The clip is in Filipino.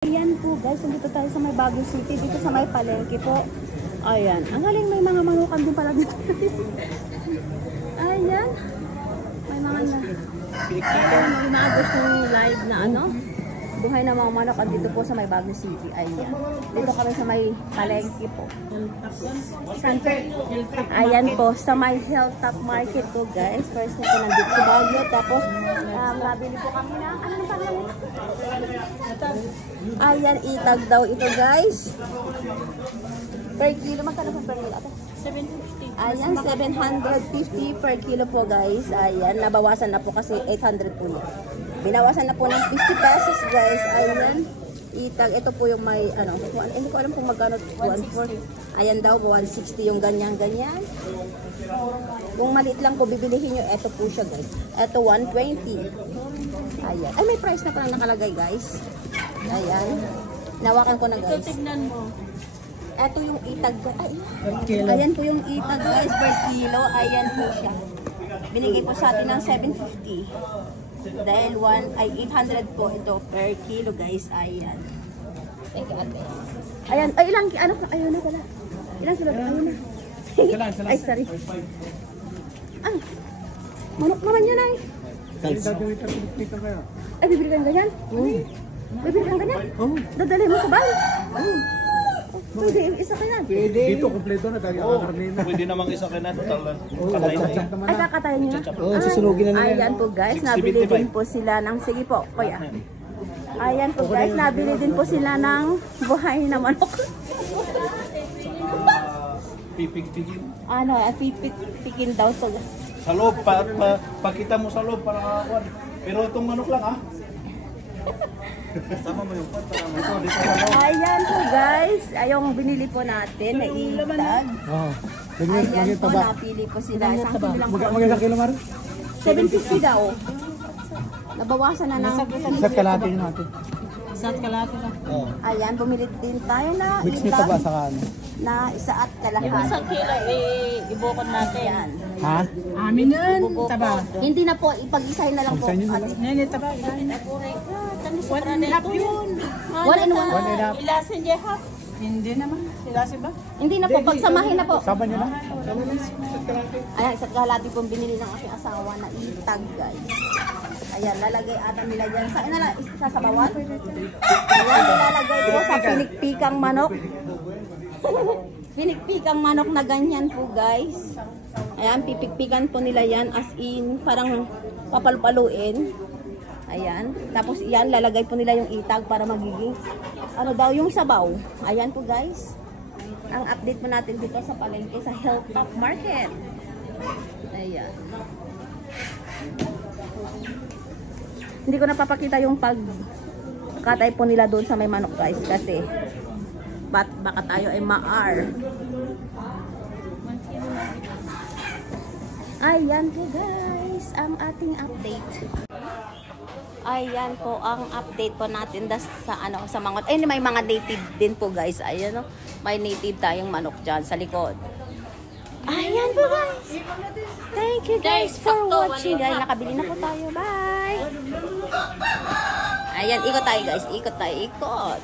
Ayan po guys, nandito tayo sa may Baguio City, dito sa may palengke po. Ayan, ang galing, may mga manukan din pala dito. Ayan, may mga may mga gustong live na ano, buhay na mga manukan dito po sa may Baguio City. Ayan, dito kami sa may palengke po. Ayan po, sa may Hilltop Market po guys. First na po nandito sa Baguio, tapos nabili po kami na, ano na pala nito? Ayan, itag daw ito guys. Per kilo, magkano po per kilo? 750. Ayan, 750 per kilo po guys. Ayan, nabawasan na po kasi 800 po niya. Binawasan na po ng 50 pesos guys. Ayan, itag. Ito po yung may, ano, hindi ko alam kung magkano. 140. Ayan daw, 160 yung ganyan-ganyan. Kung maliit lang po, bibilihin nyo. Ito po siya guys. Ito, 120. Ayan. Ay, may price na pala nakalagay guys. Ayan. Nawakan ko na guys. Ito, tignan mo. Ito yung itag. Ay, ayan po yung itag guys per kilo. Ayan po siya. Binigay po sa atin ng 750. Dahil 800 po ito per kilo guys. Ayan. Teka ate. Ayan. Ay, ilang, ano, ayun na pala. Ilang kilo? Ayun na. Ay, sorry. Ay, manok naman yun ay. Ay, bibili ka ng ganyan? Bibili ka ng ganyan? Dadali mo sa bahay? Pwede, isa ka yan. Dito, kompleto na. Pwede namang isa ka na. Ay, kakatayin niya? Susunugin na nila. Ayan po guys, nabili din po sila ng, sige po, kuya. Ayan po guys, nabili din po sila ng buhay na manok. Pipig-pigin. Ano, pipig-pigin daw to. Sa loob, pakita mo sa loob para makakuha. Pero itong manok lang ha. Sama mo yung pan para dito sa loob. Ayan po guys, ayong binili po natin na itag. Ayan po, napili po sila. Isang kilo lang po. Magkano kilo, Mar? 750 daw. Nabawasan na ng Isa't kalahati yun natin. Isa't kalahati lang. Ayan, bumili din tayo na Which nito ba sa ano? na isa at Yung kalahati. isang kilo, ibukod natin. Ayan. Ha? Amin yun. Taba. Hindi na po, ipag-isahin na lang po. Pagsahin nyo Ate. Nene, taba. One and a half yun. One and one. One and a half. Ilasin niya half. Hindi naman. Ilasin ba? Hindi na po, pagsamahin na po. Sama nyo na? Ayan, isa't kalahati pong binili ng aking asawa na itag guys. Ayan, lalagay ata nila dyan. Saan na sasabawan? Ayan, nilalagay po sa pinikpikang manok. Pinikpikang manok na ganyan po guys. Ayan, pipikpikan po nila yan as in parang papalupaluin. Ayan, tapos yan, lalagay po nila yung itag para magiging ano daw yung sabaw. Ayan po guys. Ang update po natin dito sa palengke sa Hilltop Market. Ayan. Hindi ko napapakita yung pagkatay po nila doon sa may manok guys kasi baka tayo ay maar. Ayan po guys ang ating update. Ayan po ang update po natin sa ano sa manok. Ay, may mga native din po guys. Ayan, no? May native tayong manok dyan sa likod. Ayan po guys. Thank you guys for watching guys. Nakabili na po tayo. Bye. Ayan, ikot tayo guys. Ikot tayo, ikot.